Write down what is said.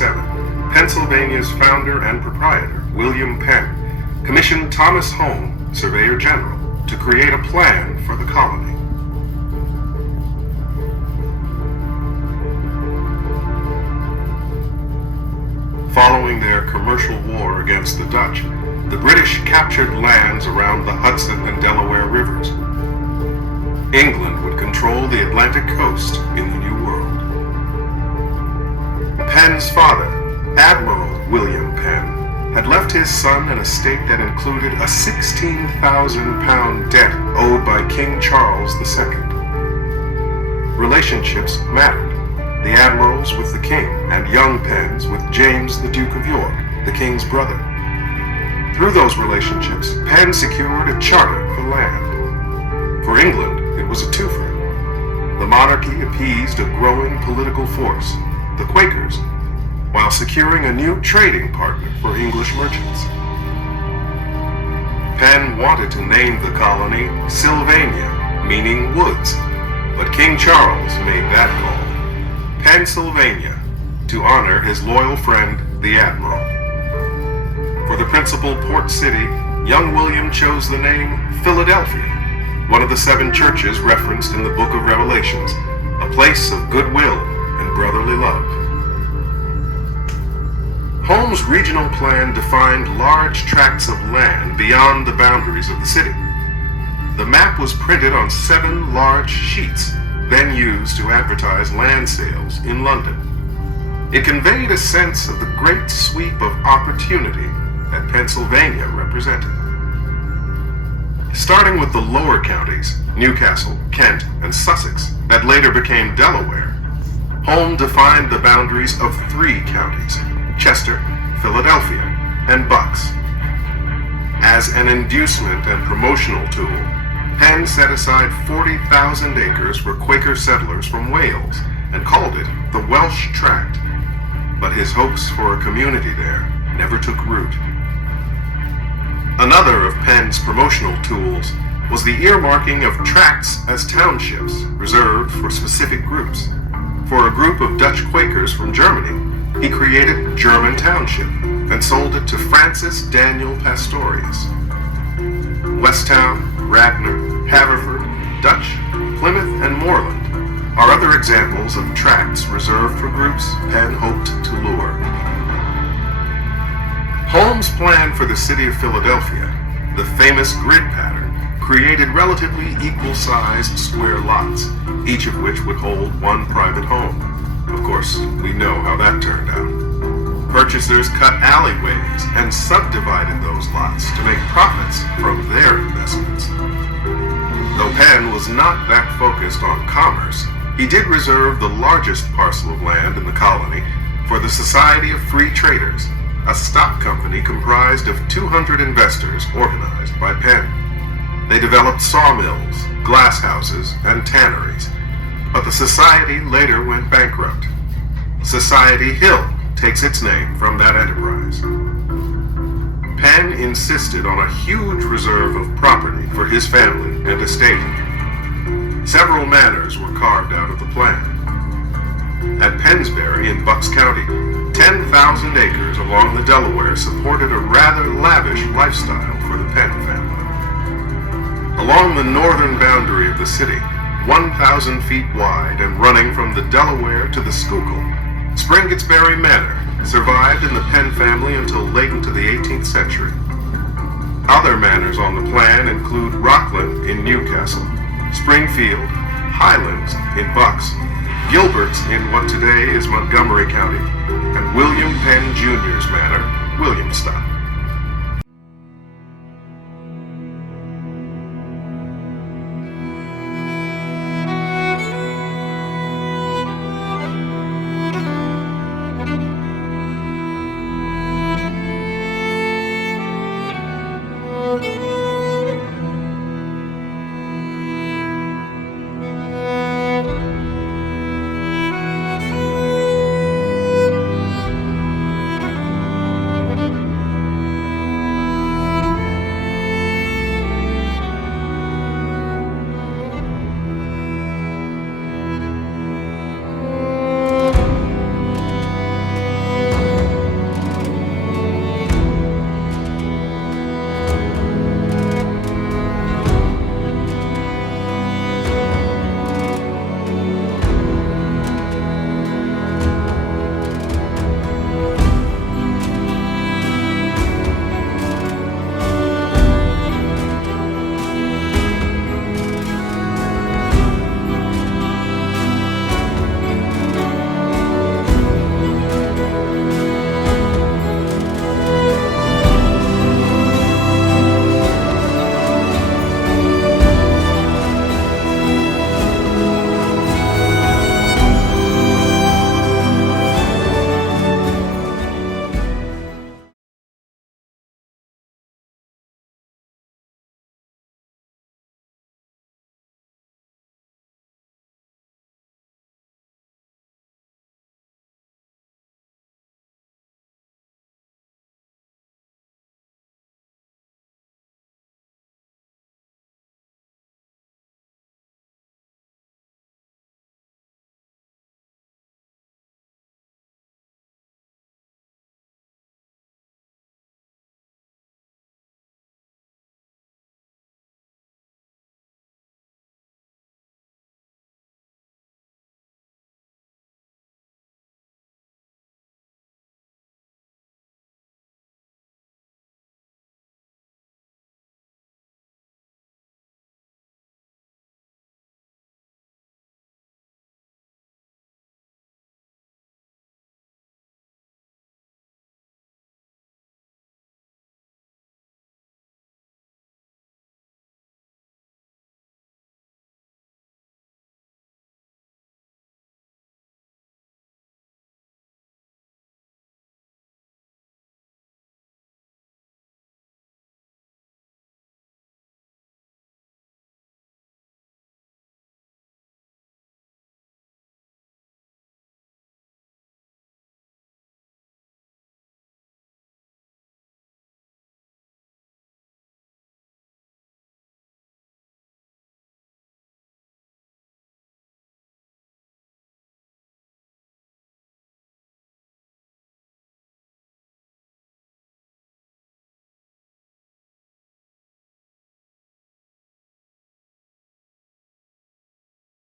1887, Pennsylvania's founder and proprietor, William Penn, commissioned Thomas Home, Surveyor General, to create a plan for the colony. Following their commercial war against the Dutch, the British captured lands around the Hudson and Delaware rivers. England would control the Atlantic coast in the New World. Penn's father, Admiral William Penn, had left his son an estate that included a 16,000-pound debt owed by King Charles II. Relationships mattered. The admirals with the king, and young Penns with James, the Duke of York, the king's brother. Through those relationships, Penn secured a charter for land. For England, it was a twofer. The monarchy appeased a growing political force, the Quakers, while securing a new trading partner for English merchants. Penn wanted to name the colony Sylvania, meaning woods, but King Charles made that call, Pennsylvania, to honor his loyal friend, the Admiral. For the principal port city, young William chose the name Philadelphia, one of the 7 churches referenced in the Book of Revelations, a place of goodwill and brotherly love. Home's regional plan defined large tracts of land beyond the boundaries of the city. The map was printed on 7 large sheets, then used to advertise land sales in London. It conveyed a sense of the great sweep of opportunity that Pennsylvania represented. Starting with the lower counties, Newcastle, Kent, and Sussex, that later became Delaware, Home defined the boundaries of 3 counties, Chester, Philadelphia, and Bucks. As an inducement and promotional tool, Penn set aside 40,000 acres for Quaker settlers from Wales and called it the Welsh Tract. But his hopes for a community there never took root. Another of Penn's promotional tools was the earmarking of tracts as townships reserved for specific groups. For a group of Dutch Quakers from Germany, he created German Township and sold it to Francis Daniel Pastorius. Westtown, Radnor, Haverford, Dutch, Plymouth, and Moreland are other examples of tracts reserved for groups Penn hoped to lure. Home's plan for the city of Philadelphia, the famous grid pattern, created relatively equal-sized square lots, each of which would hold 1 private home. Of course, we know how that turned out. Purchasers cut alleyways and subdivided those lots to make profits from their investments. Though Penn was not that focused on commerce, he did reserve the largest parcel of land in the colony for the Society of Free Traders, a stock company comprised of 200 investors organized by Penn. They developed sawmills, glass houses, and tanneries, but the society later went bankrupt. Society Hill takes its name from that enterprise. Penn insisted on a huge reserve of property for his family and estate. Several manors were carved out of the plan. At Pennsbury in Bucks County, 10,000 acres along the Delaware supported a rather lavish lifestyle for the Penn family. Along the northern boundary of the city, 1,000 feet wide and running from the Delaware to the Schuylkill, Springettsbury Manor survived in the Penn family until late into the 18th century. Other manors on the plan include Rockland in Newcastle, Springfield, Highlands in Bucks, Gilbert's in what today is Montgomery County, and William Penn Jr.'s manor, Williamstown.